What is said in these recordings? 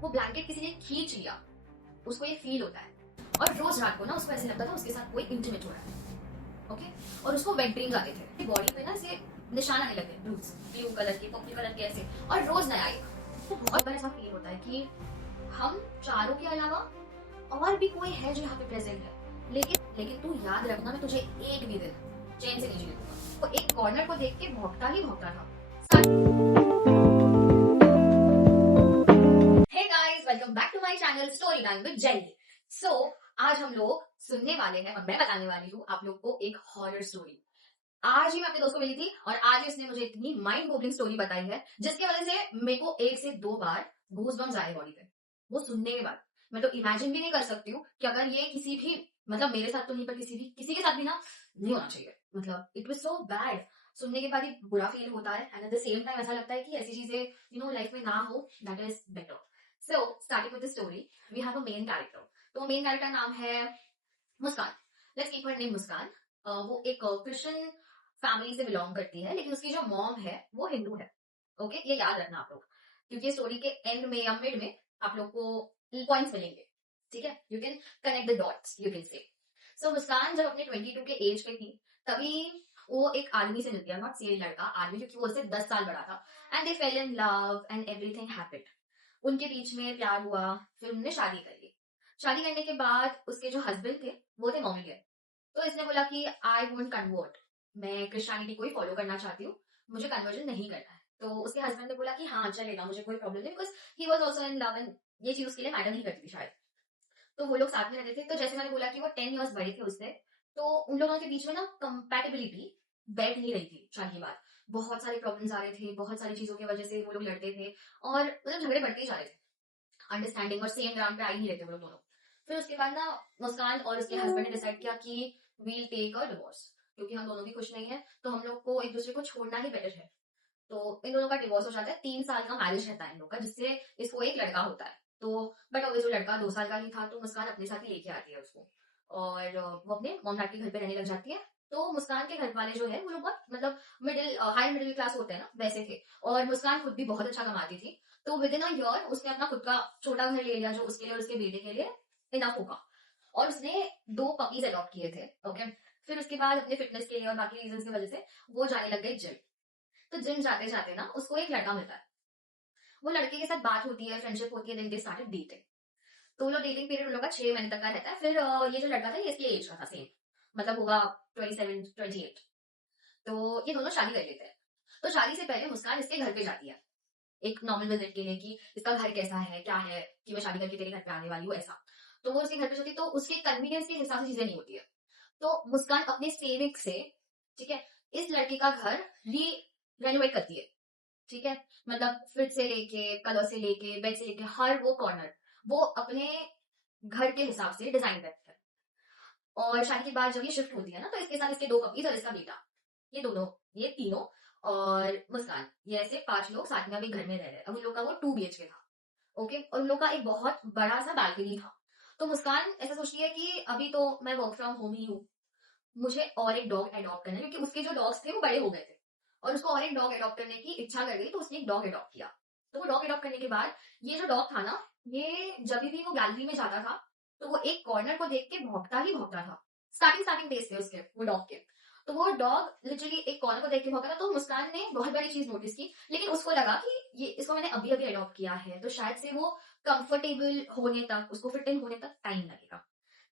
वो ब्लैंकेट किसी ने खींच लिया, उसको ये फील होता है। और रोज रात को ना उसको ऐसे लगता था उसके साथ कोई इंटीमेट हो रहा है। ओके। और उसको वेट ड्रीम्स आते थे, बॉडी पे ना ऐसे निशान आने लगे, ब्लू कलर के, पर्पल कलर के ऐसे, और रोज नया एक। तो बहुत बार ऐसा फील होता है कि हम चारों के अलावा और भी कोई है जो यहाँ पे प्रेजेंट है, लेकिन तू याद रखना, मैं तुझे एक भी दिन चैन से नहीं जीने दूंगा। वो एक कॉर्नर को देख के भौंकता ही भौंकता था। Hey guys, welcome back to my channel story time with Jenny. So आज हम लोग सुनने वाले हैं और मैं बताने वाली हूँ आप लोग को एक हॉरर स्टोरी। आज ही मैं अपने दोस्त को मिली थी और आज ही उसने मुझे इतनी माइंड बोगलिंग स्टोरी बताई है जिसकी वजह से मेरे को 1 से 2 बार गूज़बम्स आए बॉडी पे। वो सुनने के बाद मैं तो इमेजिन भी नहीं कर सकती हूँ कि अगर ये किसी भी, मतलब मेरे साथ तो नहीं, पर किसी के साथ भी ना नहीं होना चाहिए। मतलब इट वाज सो बैड। सुनने के बाद ही बुरा फील होता है and at the same time ऐसा लगता है कि ऐसी चीजें लाइफ में ना हो, that is better. So starting with the story, we have a main character. तो मेन कैरेक्टर नाम है Muskan. Let's keep her name Muskan. वो एक क्रिश्चियन फैमिली से बिलोंग करती है, लेकिन उसकी जो मॉम है वो हिंदू है। ओके, ये याद रखना आप लोग, क्योंकि स्टोरी के एंड में या मिड में आप लोग को पॉइंट्स मिलेंगे। ठीक है, you can connect the dots, you can say. सो मुस्कान जब अपने 22 के एज पे थी, तभी वो एक आदमी से मिलती है, नॉट सीरियल लड़का, आदमी, क्योंकि वो उससे 10 साल बड़ा था। And they fail in love and everything happened. उनके बीच में प्यार हुआ, फिर उन्होंने शादी कर ली। शादी करने के बाद उसके जो हस्बैंड थे वो थे मोमिडियन। तो इसने बोला कि आई वोंट कन्वर्ट, मैं क्रिश्चियनिटी को ही फॉलो करना चाहती हूँ, मुझे कन्वर्जन नहीं करना है। तो उसके हस्बैंड ने बोला कि हाँ चलेगा, मुझे कोई प्रॉब्लम नहीं, because he was also in love and ये चीज उसके लिए मैटर नहीं करती थी शायद। तो वो लोग साथ में रहते थे। तो जैसे मैंने बोला कि वो 10 years बड़े थे उससे, तो उन लोगों के बीच में ना कंपैटिबिलिटी बैठ नहीं रही थी शादी के बाद। बहुत सारे प्रॉब्लम्स आ रहे थे, बहुत सारी चीजों की वजह से वो लोग लड़ते थे और मतलब झगड़े बढ़ते ही जा रहे थे। अंडरस्टैंडिंग और सेम ग्राउंड पे आ ही नहीं रहते वो लोग दोनों। फिर उसके बाद ना मुस्कान और उसके हस्बैंड ने डिसाइड किया कि वील टेक अ डिवोर्स, क्योंकि हम दोनों भी खुश नहीं है, तो हम लोग को एक दूसरे को छोड़ना ही बेटर है। तो इन दोनों का डिवोर्स हो जाता है। 3 साल का मैरिज रहता है इन लोग का, जिससे इसको एक लड़का होता है। तो बट अब जो लड़का 2 साल का ही था, तो मुस्कान अपने साथ ही लेके आती है उसको, और वो अपने मॉम डैड के घर पे रहने लग जाती है। तो मुस्कान के घर वाले जो है वो लोग बहुत, मतलब हाई मिडिल क्लास होते हैं ना, वैसे थे। और मुस्कान खुद भी बहुत अच्छा कमाती थी। तो विद इन अ ईयर उसने अपना खुद का छोटा घर ले लिया, जो उसके लिए और उसके बेटे के लिए इनफ होगा। और उसने 2 पपीज अडॉप्ट किए थे। ओके। फिर उसके बाद अपने फिटनेस के लिए और बाकी रीजन की वजह से वो जाने लग गई जिम। तो जिम जाते जाते ना उसको एक लड़का मिलता है। वो लड़के के साथ बात होती है, फ्रेंडशिप होती है, देन दे स्टार्टेड डेटिंग। तो वो लोग डेटिंग पीरियड उन लोग का 6 महीने तक का रहता है। फिर ये जो लड़का था ये इसके एज का था, सेम, मतलब होगा 27-28। तो ये दोनों शादी कर लेते हैं। तो शादी से पहले मुस्कान इसके घर पे जाती है एक नॉर्मल विजिट के लिए, कि इसका घर कैसा है, क्या है, कि मैं शादी करके तेरे घर पे आने वाली हूँ, ऐसा। तो वो उसके घर पे जाती है, तो उसके कन्वीनियंस के हिसाब से चीजें नहीं होती है। तो मुस्कान अपने सेविंग से, ठीक है, इस लड़के का घर री रेनोवेट करती है। ठीक है, मतलब फ्रिज से लेके, कलर से लेके, बेड से लेके, हर वो कॉर्नर वो अपने घर के हिसाब से डिजाइन करती है। और शादी के बाद जब ये शिफ्ट होती है ना, तो इसके साथ इसके 2 पपीज और इसका बेटा, ये दोनों, ये तीनों और मुस्कान, ये ऐसे 5 लोग साथ में अभी घर में रह रहे हैं। अब उन लोग का वो 2 BHK था। ओके। और उन लोग का एक बहुत बड़ा सा बालकनी था। तो मुस्कान ऐसा सोचती है कि अभी तो मैं वर्क फ्रॉम होम ही हूँ, मुझे और एक डॉग अडॉप्ट करना है, क्योंकि उसके जो डॉग्स थे वो बड़े हो गए थे और उसको और एक डॉग अडॉप्ट करने की इच्छा कर गई, तो उसने एक डॉग अडॉप्ट किया। तो वो डॉग अडॉप्ट करने के बाद ये जो डॉग था ना, ये जब भी वो गैलरी में जाता था, तो वो एक कॉर्नर को देख के भौंकता ही भौंकता था। स्टार्टिंग स्टार्टिंग डेज थे उसके, वो डॉग के। तो वो डॉग लिटरली एक कॉर्नर को देख के भौंका था। तो मुस्कान ने बहुत बड़ी चीज नोटिस की, लेकिन उसको लगा कि ये, इसको मैंने अभी अभी अडॉप्ट किया है, तो शायद से वो कंफर्टेबल होने तक, उसको फिट इन होने तक टाइम लगेगा।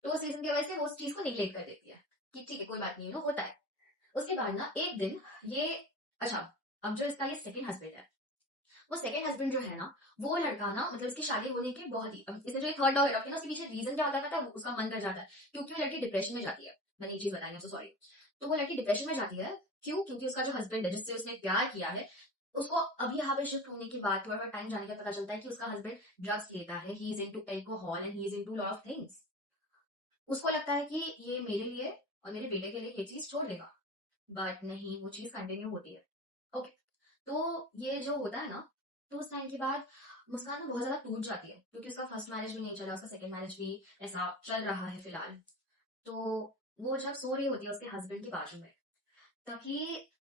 तो उस रीजन की वजह से वो उस चीज को निग्लेक्ट कर देती है कि ठीक है कोई बात नहीं, होता है। उसके बाद ना एक दिन ये, अच्छा, अब जो इसका ये सेकंड हस्बैंड है, वो सेकंड हस्बैंड जो है ना, वो लड़का ना, मतलब इसकी शादी होने के बहुत ही, अब इसने जो थर्ड डॉग अडॉप्ट किया ना, उसके पीछे रीजन क्या होता था, उसका मन कर जाता है, क्योंकि वो लड़की डिप्रेशन में जाती है। मैंने ये चीज बताई, सो सॉरी। तो वो लड़की डिप्रेशन में जाती है, क्यों? क्योंकि उसका जो हस्बैंड है जिससे उसने प्यार किया है, उसको अभी यहाँ पे शिफ्ट होने के बाद थोड़ा टाइम जाने का पता चलता है कि उसका हस्बैंड ड्रग्स लेता है, he is into alcohol and he is into lot of things. उसको लगता है कि ये मेरे लिए और मेरे बेटे के लिए ये चीज छोड़ देगा, बट नहीं, वो चीज कंटिन्यू होती है। ओके। तो ये जो होता है ना, तो उस टाइम के बाद मुस्कान ना बहुत ज्यादा टूट जाती है, क्योंकि उसका फर्स्ट मैरिज भी नहीं चला, उसका सेकंड मैरिज भी ऐसा चल रहा है फिलहाल। तो वो जब सो रही होती है उसके हस्बैंड के बाजू में, तभी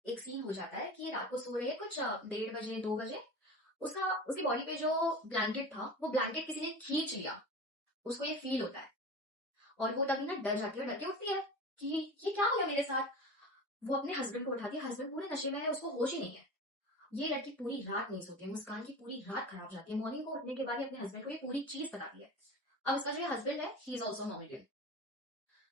एक सीन हो जाता है कि रात को सो रही है कुछ 1:30 बजे 2 बजे, उसकी बॉडी पे जो ब्लैंकेट था वो ब्लैंकेट किसी ने खींच लिया, उसको ये फील होता है और वो तभी ना डर जाती है, डर के उठती है कि ये क्या हो गया मेरे साथ। वो अपने हस्बैंड को उठाती है, हस्बैंड पूरे नशे में है, उसको होश ही नहीं है। ये लड़की पूरी रात नहीं सोती है, मुस्कान की पूरी रात खराब जाती है। मॉर्निंग को उठने के बाद ही अपने हस्बैंड को ये पूरी चीज बताती है। अब उसका जो हस्बैंड है ही इज ऑल्सो मोमेडियन।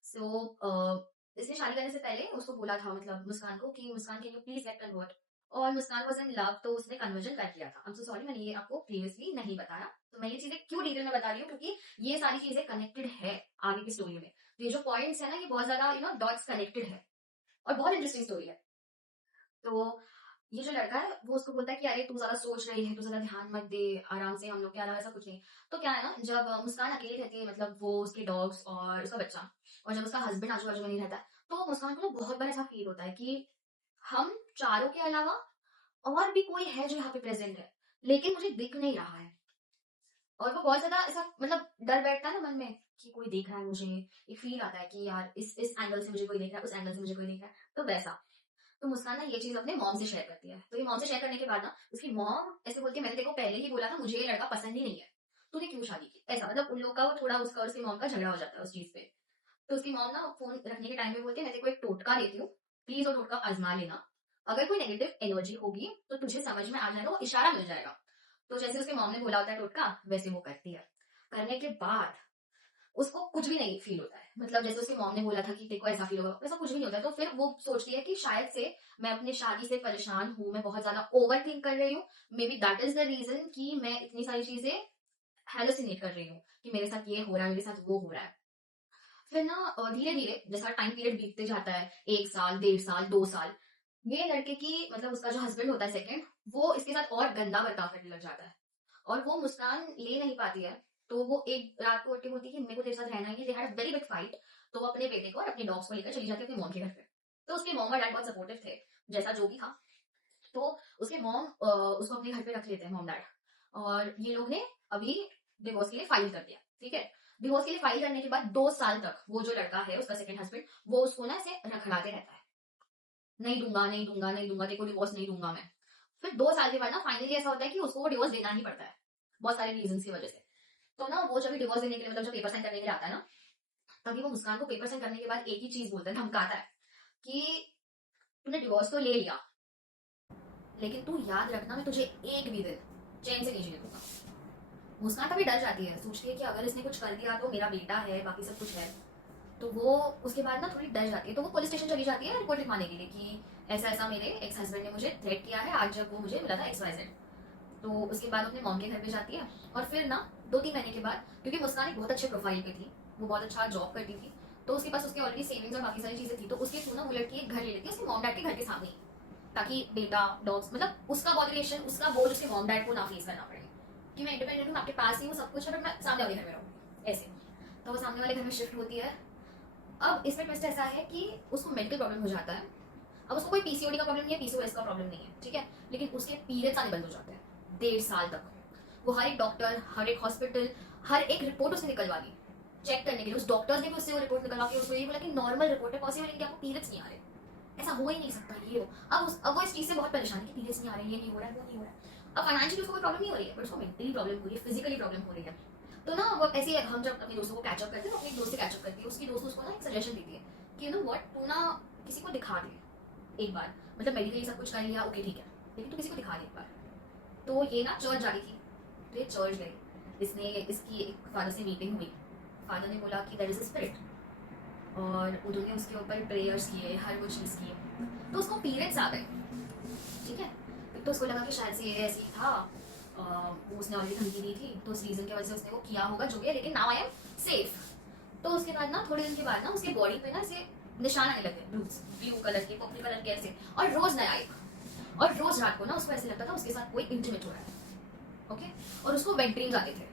सो इसने शादी करने से पहले उसको बोला था, मतलब मुस्कान को, कि Muskaan can you please get convert, और मुस्कान वाज इन लव, तो उसने कन्वर्जन कर दिया था। आई एम सो सॉरी, मैंने ये आपको प्रीवियसली नहीं बताया। तो मैं ये चीजें क्यों डिटेल में बता रही हूँ, क्योंकि ये सारी चीजें कनेक्टेड है आगे की स्टोरी में। तो ये जो पॉइंट्स है ना, ये बहुत ज्यादा डॉट्स कनेक्टेड है और बहुत इंटरेस्टिंग स्टोरी है। तो ये जो लड़का है वो उसको बोलता है कि अरे तू ज्यादा सोच रही है, तू ज्यादा ध्यान मत दे, आराम से, हम लोग के अलावा ऐसा कुछ नहीं। तो क्या है ना, जब मुस्कान अकेली रहती है, मतलब वो, उसके डॉग्स और उसका बच्चा, और जब उसका हस्बैंड आजू बाजू में नहीं रहता, तो मुस्कान को ना बहुत बार ऐसा फील होता है कि हम चारों के अलावा और भी कोई है जो यहाँ पे प्रेजेंट है, लेकिन मुझे दिख नहीं रहा है। और वो बहुत ज्यादा ऐसा, मतलब डर बैठता है ना मन में कि कोई देख रहा है मुझे, एक फील आता है कि यार इस एंगल से मुझे कोई देख रहा है, उस एंगल से मुझे कोई देख रहा है, तो वैसा। तो मुस्कान ना ये चीज अपने मॉम से शेयर करती है। तो ये मॉम से शेयर करने के बाद ना उसकी मॉम ऐसे बोलती है, मैंने देखो पहले ही बोला था मुझे ये लड़का पसंद ही नहीं है, तूने क्यों शादी की, ऐसा। मतलब उन लोग का थोड़ा, उसका और उसकी मॉम का झगड़ा हो जाता है उस चीज पे। तो उसकी मॉम ना फोन रखने के टाइम पे बोलती है, मैं तेरे को एक टोटका देती हूँ, प्लीज वो टोटका आजमा लेना, अगर कोई नेगेटिव एनर्जी होगी तो तुझे समझ में आ जाएगा, वो इशारा मिल जाएगा। तो जैसे उसके मॉम ने बोला होता है टोटका, वैसे वो करती है। करने के बाद उसको कुछ भी नहीं फील होता है, मतलब जैसे उसकी मॉम ने बोला था कि देखो ऐसा फील होगा, वैसा कुछ भी नहीं होता है। तो फिर वो सोचती है कि शायद से मैं अपनी शादी से परेशान हूँ, मैं बहुत ज्यादा ओवर थिंक कर रही हूँ, maybe that is the reason कि मैं इतनी सारी चीजें हेलोसिनेट कर रही हूँ कि मेरे साथ ये हो रहा है, मेरे साथ वो हो रहा है। फिर ना धीरे धीरे जैसा टाइम पीरियड बीतते जाता है, 1 साल, 1.5 साल, 2 साल, ये लड़के की, मतलब उसका जो हस्बैंड होता है सेकंड, वो इसके साथ और गंदा बर्ताव करने लग जाता है और वो मुस्कान ले नहीं पाती है। तो वो एक रात को उठ के बोलती है कि मेरे को तेरे साथ रहना है। They had a very big fight. तो वो अपने बेटे को और अपने डॉग्स को लेकर चली जाती है अपनी मॉम के घर पे। तो उसके मॉम और डैड बहुत सपोर्टिव थे, जैसा जो भी था। तो उसके मॉम उसको अपने घर पे रख लेते हैं, मॉम डैड। और ये लोग ने अभी डिवोर्स के लिए फाइल कर दिया, ठीक है। डिवोर्स के लिए फाइल करने के बाद 2 साल तक वो जो लड़का है, उसका सेकंड हस्बैंड, वो उसको ना ऐसे रखड़ाते रहता है, नहीं दूंगा, नहीं दूंगा, नहीं दूंगा, देखो डिवोर्स नहीं दूंगा मैं। फिर 2 साल के बाद ना फाइनली ऐसा होता है कि उसको वो डिवोर्स देना ही पड़ता है, बहुत सारे रीजन की वजह से। तो ना वो जब डिवोर्स देने के लिए, मतलब जब पेपर साइन करने के लिए आता है ना, तभी वो मुस्कान को पेपर साइन करने के बाद एक ही चीज बोलता है, धमकाता है कि तूने डिवोर्स तो ले लिया, लेकिन तू याद रखना मैं तुझे एक भी दिन चैन से नहीं जीने दूंगा। मुस्कान कभी डर जाती है, सोचती है कि अगर इसने कुछ कर दिया तो मेरा बेटा है, बाकी सब कुछ है। तो वो उसके बाद ना थोड़ी डर जाती है, तो वो पुलिस स्टेशन चली जाती है रिपोर्ट लिखवाने के लिए कि ऐसा ऐसा मेरे एक्स हस्बैंड ने मुझे थ्रेट किया है, आज जब वो मुझे मिला था XYZ। तो उसके बाद अपने मॉम के घर पे जाती है। और फिर ना 2-3 महीने के बाद, क्योंकि मुस्कान एक बहुत अच्छे प्रोफाइल पे थी, वो बहुत अच्छा जॉब करती थी, तो उसके पास उसके ऑलरेडी सेविंग्स और बाकी सारी चीजें थी, तो उसके थ्रू ना वो लड़की एक घर ले लेती है उसके मॉम डैड के घर के सामने ही, ताकि बेटा, डॉग्स, मतलब उसका पॉपुलेशन, उसका बोझ उसके मॉम डैड को ना फेस करना पड़े, कि मैं इंडिपेंडेंट हूँ, आपके पास ही हूँ, सब कुछ है, बट मैं सामने वाले घर में रहूँगी, ऐसे। तो वो सामने वाले घर में शिफ्ट होती है। अब इसमें ट्विस्ट ऐसा है कि उसको मेडिकल प्रॉब्लम हो जाता है। अब उसको कोई PCOD का प्रॉब्लम नहीं है, PCOS का प्रॉब्लम नहीं है, ठीक है, लेकिन उसके पीरियड्स आने बंद हो जाते हैं 1.5 साल तक। वो हर एक डॉक्टर, हर एक हॉस्पिटल, हर एक रिपोर्ट उसने निकलवा ली चेक करने के लिए। उस डॉक्टर्स ने भी उससे वो रिपोर्ट निकलवा के उसको ये बोला कि नॉर्मल रिपोर्ट है, पॉसिबल है कि आपको पीरियड्स नहीं आ रहे, ऐसा हो ही नहीं सकता ये हो। अब वो इस चीज से बहुत परेशान है कि पीरियड्स नहीं आ रहे, ये नहीं हो रहा है, वो नहीं हो रहा है। अब फाइनेंशियली उसको कोई प्रॉब्लम नहीं हो रही है, बट उसको मेंटली प्रॉब्लम हो रही है, फिजिकली प्रॉब्लम हो रही है। तो ना वो ऐसे ही, हम जब अपने दोस्तों को कैचअप करते हैं, तो अपने दोस्त से कैचअप करती है, उसकी दोस्त उसको ना एक सजेशन देती है कि यू नो व्हाट, तू ना किसी को दिखा दे एक बार, मतलब मेडिकली सब कुछ कर लिया, ओके ठीक है, लेकिन तू किसी को दिखा दे एक बार। तो ये ना चर्च जा रही थी, तो ये चर्च गई, इसने, इसकी एक फादर से मीटिंग हुई, फादर ने बोला कि देयर इज अ स्पिरिट, और उन्होंने उसके ऊपर प्रेयर्स किए, हर वो चीज़ की। तो उसको पीरियड्स आ गए, ठीक है। तो उसको लगा कि शायद से ये ऐसे ही था, वो उसने ऑलरेडी धमकी दी थी, तो उस रीज़न की वजह से उसने वो किया होगा, जो भी है, लेकिन नाउ आई एम सेफ। तो उसके बाद ना थोड़े दिन के बाद ना उसके बॉडी पे ना ऐसे निशान आने लगे, ब्लू कलर के, पर्पल कलर के ऐसे, और रोज नया एक। और रोज रात को ना उसको ऐसे लगता था उसके साथ कोई इंटीमेट हो रहा है, ओके। और उसको वेट ड्रीम्स आते थे।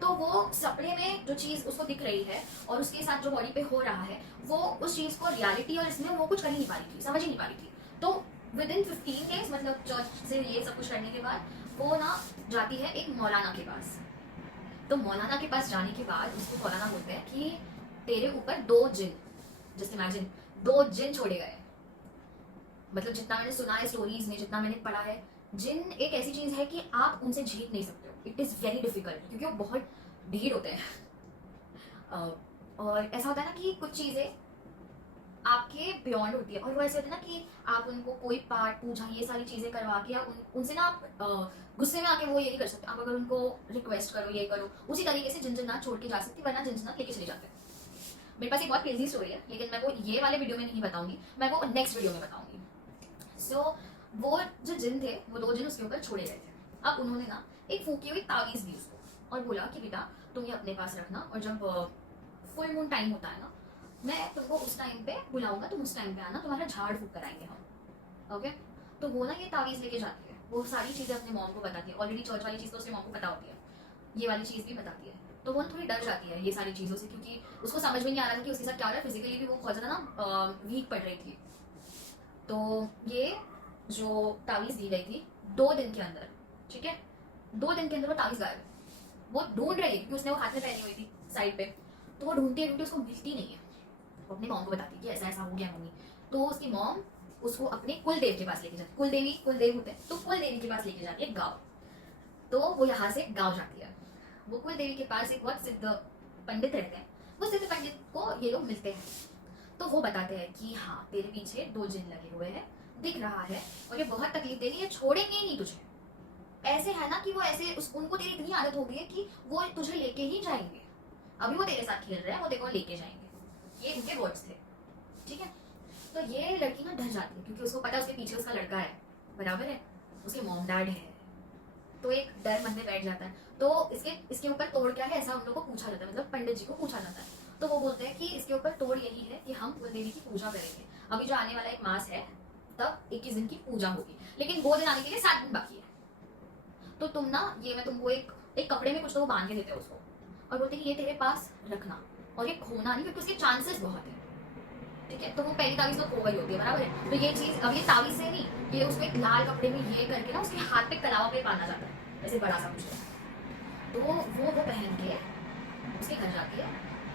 तो वो सपने में जो चीज उसको दिख रही है और उसके साथ जो बॉडी पे हो रहा है, वो उस चीज को रियलिटी और इसमें वो कुछ कर ही नहीं पा रही थी, समझ ही नहीं पा रही थी। तो विद इन 15 डेज, मतलब चर्च से ये सब कुछ करने के बाद, वो ना जाती है एक मौलाना के पास। तो मौलाना के पास जाने के बाद उसको मौलाना बोलते हैं कि तेरे ऊपर 2 जिन, जस्ट इमेजिन, 2 जिन छोड़े गए। मतलब जितना मैंने सुना है स्टोरीज में, जितना मैंने पढ़ा है, जिन एक ऐसी चीज है कि आप उनसे जीत नहीं सकते हो, इट इज वेरी डिफिकल्ट, क्योंकि वो बहुत ढीठ होते हैं। और ऐसा होता है ना कि कुछ चीजें आपके बियॉन्ड होती है, और वो ऐसे होते हैं ना कि आप उनको कोई पार्ट पूछा, ये सारी चीजें करवा के आप उनसे ना आप गुस्से में आके वो ये नहीं कर सकते। आप अगर उनको रिक्वेस्ट करो, ये करो, उसी तरीके से झंझनाट छोड़ के जा सकती, वरना झंझनाट लेके चले जाते हैं। मेरे पास एक बहुत क्रेजी स्टोरी है, लेकिन मैं वो ये वाले वीडियो में नहीं बताऊंगी, मैं वो नेक्स्ट वीडियो में बताऊंगी। सो वो जो जिन थे, वो 2 जिन उसके ऊपर छोड़े गए थे। अब उन्होंने ना एक फूकी हुई तावीज दी उसको, और बोला कि बेटा तुम ये अपने पास रखना, और जब फुल मून टाइम होता है ना, मैं तुमको उस टाइम पे बुलाऊंगा, तुम उस टाइम पे आना, तुम्हारा झाड़ फूक कराएंगे हम। ओके। तो वो ना ये तावीज लेके जाती है, वो सारी चीजें अपने मॉम को बताती है। ऑलरेडी चर्च वाली चीज तो उसके मॉम को पता होती है, ये वाली चीज भी बताती है। तो वो थोड़ी डर जाती है ये सारी चीजों से, क्योंकि उसको समझ में नहीं आ रहा था कि उसके साथ क्या हो रहा है। फिजिकली भी वो बहुत ज्यादा ना वीक पड़ रही थी। तो ये जो तावीज दी गई थी 2 दिन के अंदर, ठीक है, 2 दिन के अंदर वो तावीज गायब है। वो ढूंढ रही है, क्योंकि उसने वो हाथ में पहनी हुई थी साइड पे। तो वो ढूंढती है ढूंढती, उसको मिलती नहीं है। वो अपनी मॉम को बताती है कि ऐसा ऐसा हो गया मम्मी। तो उसकी मॉम उसको अपने कुल देव के पास लेके जाती, कुल देव होते हैं, तो कुल देवी के पास लेके जाती है गाँव। तो वो यहाँ से गाँव जाती है। वो कुल देवी के पास एक बहुत सिद्ध पंडित रहते हैं। वो सिद्ध पंडित को ये लोग मिलते हैं, तो वो बताते हैं कि हाँ तेरे पीछे 2 जिन लगे हुए हैं, दिख रहा है, और ये बहुत तकलीफ दे रही है, छोड़ेंगे ही नहीं तुझे। ऐसे है ना कि वो ऐसे उनको तेरी इतनी आदत हो गई है कि वो तुझे लेके ही जाएंगे। अभी वो तेरे साथ खेल रहे हैं, वो तेरे को लेके जाएंगे। ये उनके वर्ड्स थे, ठीक है। तो ये लड़की ना डर जाती है, क्योंकि उसको पता है उसके पीछे उसका लड़का है, बराबर है, उसके मॉम डैड है। तो एक डर मन में बैठ जाता है। तो इसके ऊपर तोड़ क्या है, ऐसा उन लोगों को पूछा जाता है, मतलब पंडित जी को पूछा जाता है। तो वो बोलते हैं कि इसके ऊपर तोड़ यही है कि हम कुलदेवी की पूजा करेंगे। अभी जो आने वाला एक मास है, तब 21 दिन की पूजा होगी, लेकिन वो दिन आने के लिए 7 दिन बाकी है। तो तुम ना, ये मैं तुमको एक कपड़े में कुछ तो वो बांध के देते हैं उसको, और बोलते हैं कि ये तेरे पास रखना, और ये खोना नहीं, क्योंकि उसके चांसेस बहुत है, ठीक है। तो वो पहली तावीज तो खो गई होती है, बराबर है। तो ये चीज, अब ये तावीज से नहीं, ये उसको एक लाल कपड़े में ये करके ना उसके हाथ पे कलावा पे बांधा जाता है, ऐसे बड़ा सा कुछ। तो वो पहन के उसके घर जाती है,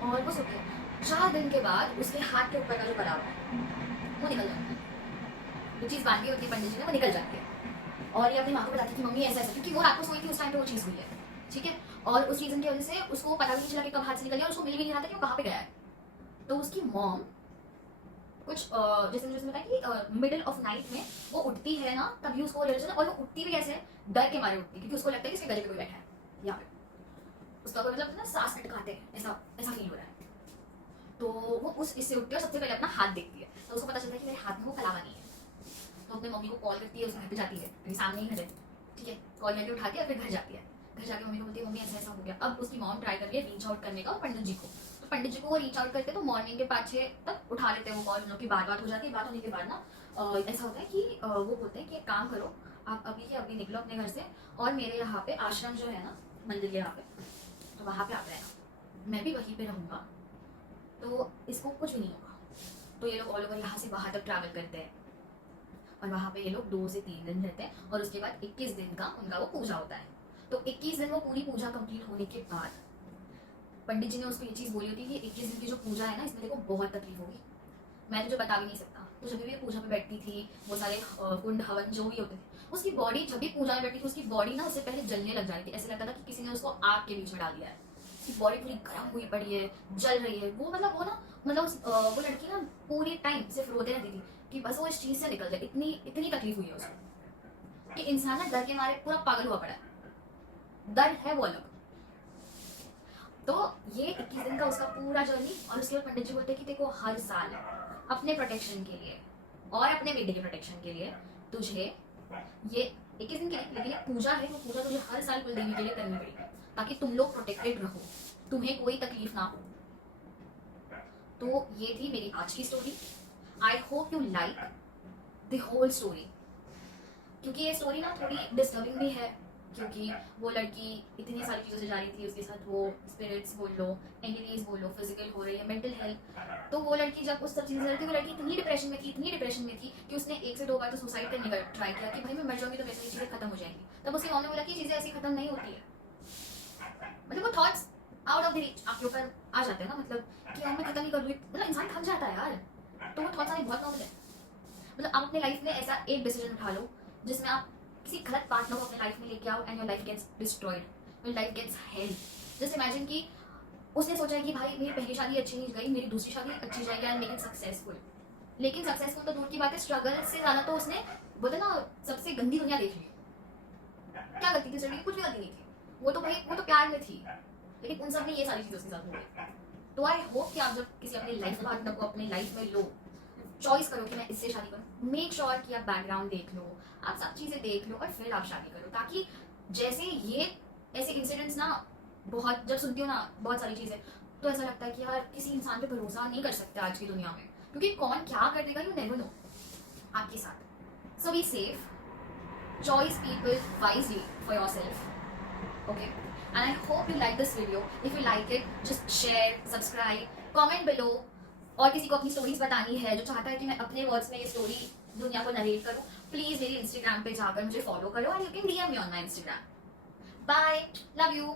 और वो सोती है। 4 दिन के बाद उसके हाथ के ऊपर का जो कलावा है वो निकल जाता है। जो चीज बांधी होती है पंडित जी ने, वो निकल जाती है। और ये अपनी माँ को बताती है कि मम्मी ऐसा ऐसा, क्योंकि वो रात को सोई थी उस टाइम पे वो चीज हुई है, ठीक है। और उस रीजन की वजह से उसको पता भी नहीं चला कि कब हाथ से निकल गया, और उसको मिल भी नहीं रहा था कि वो कहाँ पे गया है। तो उसकी मॉम कुछ जैसे मुझे पता है कि मिडिल ऑफ नाइट में वो उठती है ना, तभी उसको रियलाइज, और वो उठती भी कैसे, डर के मारे उठती, क्योंकि उसको लगता है कि इसके गले पे कोई बैठा है यहाँ पे। उसका कोई मतलब ना सांस अटकाते हैं, ऐसा ऐसा फील हो रहा है। तो वो उस इससे उठती है और सबसे पहले अपना हाथ देखती है। तो उसको पता चलता है कि मेरे हाथ में वो कलावा नहीं है। तो अपने मम्मी को कॉल करती है, उसके घर पे जाती है, क्योंकि सामने ही घर है, ठीक है। कॉल करके उठाती है और फिर घर जाती है। घर जाके मम्मी को बोलती है मम्मी ऐसा ऐसा हो गया। अब उसकी मॉम ट्राई करती है रीच आउट करने का पंडित जी को। तो पंडित जी को वो रीच आउट करते तो मॉर्निंग के 5-6 तक उठा लेते हैं वो कॉल। उन लोग की बात हो जाती है। बात होने के बाद ना ऐसा होता है कि वो बोलते हैं कि एक काम करो, आप अभी के अभी निकलो अपने घर से, और मेरे यहाँ पे आश्रम जो है ना, मंदिर के यहाँ पे, तो वहाँ पे आप रहना, मैं भी वहीं पे रहूँगा, तो इसको कुछ भी नहीं होगा। तो ये लोग ऑल ओवर यहाँ से वहाँ तक ट्रैवल करते हैं, और वहाँ पे ये लोग 2 से 3 दिन रहते हैं, और उसके बाद 21 दिन का उनका वो पूजा होता है। तो 21 दिन वो पूरी पूजा कंप्लीट होने के बाद पंडित जी ने उसको ये चीज़ बोली होती है कि 21 दिन की जो पूजा है ना, इसमें देखो बहुत तकलीफ होगी, मैं तुझे बता भी नहीं सकता। तो जब भी ये पूजा पे बैठती थी, वो सारे कुंड हवन जो भी होते थे, उसकी बॉडी जब भी पूजा में बैठती थी, उसकी बॉडी ना उससे पहले जलने लग जाती थी। ऐसे लगता था कि किसी ने उसको आग के बीच में डाल दिया है। उसकी बॉडी पूरी गर्म हुई पड़ी है, जल रही है। वो मतलब वो ना, मतलब वो लड़की ना पूरी टाइम सिर्फ रोते रहती थी कि बस वो इस चीज से निकल जाए। इतनी इतनी तकलीफ हुई है उसको कि इंसान ना डर के मारे पूरा पागल हुआ पड़ा है। डर है वो अलग। तो ये 21 दिन का उसका पूरा जर्नी, और उसके बाद पंडित जी बोलते हैं कि देखो हर साल अपने प्रोटेक्शन के लिए और अपने बेटे के प्रोटेक्शन के लिए तुझे ये 21 दिन की नहीं, लेकिन पूजा है, वो पूजा तुझे हर साल कुलदेवी के लिए करनी पड़ेगी, ताकि तुम लोग प्रोटेक्टेड रहो, तुम्हें कोई तकलीफ ना हो। तो ये थी मेरी आज की story. I hope you like the whole story, क्योंकि ये स्टोरी ना थोड़ी डिस्टर्बिंग भी है, क्योंकि वो लड़की इतनी सारी चीज़ों से जा रही थी। उसके साथ वो स्पिरिट्स बोल लो, एंटिटीज बोल लो, फिजिकल हो रही है, मेंटल हेल्थ। तो वो लड़की जब उस सब चीज़ें से लड़की, वो लड़की इतनी डिप्रेशन में थी, इतनी डिप्रेशन में थी कि उसने 1 से 2 बार तो सुसाइड करने का ट्राई किया कि भाई मैं मर जाऊंगी तो मेरे से ये चीज़ें खत्म हो जाएंगी। तब उसकी मॉम ने बोला कि चीज़ें ऐसी खत्म नहीं होती है। मतलब वो thoughts out of the reach आपके ऊपर आ जाते हैं ना, मतलब कि यार मैं खत्म नहीं कर लूँ, मतलब इंसान थक जाता है यार। तो वो थॉट्स आने बहुत नॉर्मल है। मतलब आप अपने लाइफ में ऐसा एक डिसीजन उठा लो जिसमें आप किसी गलत पार्टनर को अपने लाइफ में लेके आओ and your life gets destroyed, your life gets hell. Just imagine कि उसने सोचा कि भाई मेरी पहली शादी अच्छी नहीं गई, मेरी दूसरी शादी अच्छी जाएगी एंड मेक इट सक्सेसफुल। लेकिन सक्सेसफुल तो दूर की बात है, स्ट्रगल से ज्यादा तो उसने बोलते ना सबसे गंदी दुनिया देख ली। क्या करती थी स्टडी, कुछ भी करती नहीं थी वो तो भाई, वो तो प्यार में थी, लेकिन उन सब में ये सारी चीजें उसके साथ हो गई। तो आई होप कि आप जब किसी अपने लाइफ पार्टनर को अपने लाइफ में लो, चॉइस करो कि मैं इससे शादी करूं, मेक श्योर कि आप बैकग्राउंड देख लो, आप सब चीजें देख लो और फिर आप शादी करो। ताकि जैसे ये ऐसे इंसिडेंट्स ना बहुत जब सुनती हूँ ना बहुत सारी चीजें, तो ऐसा लगता है कि यार किसी इंसान पे भरोसा नहीं कर सकते आज की दुनिया में, क्योंकि कौन क्या कर देगा यू नेवर नो आपके साथ। So be safe, choose people wisely for yourself, okay? And I hope you like this video. If you like it, just share, subscribe, comment below. और किसी को अपनी स्टोरीज बतानी है जो चाहता है कि मैं अपने वर्ड्स में ये स्टोरी दुनिया को नरेट करूं, प्लीज मेरी इंस्टाग्राम पे जाकर मुझे फॉलो करो और you can DM me on my Instagram. Bye, love you.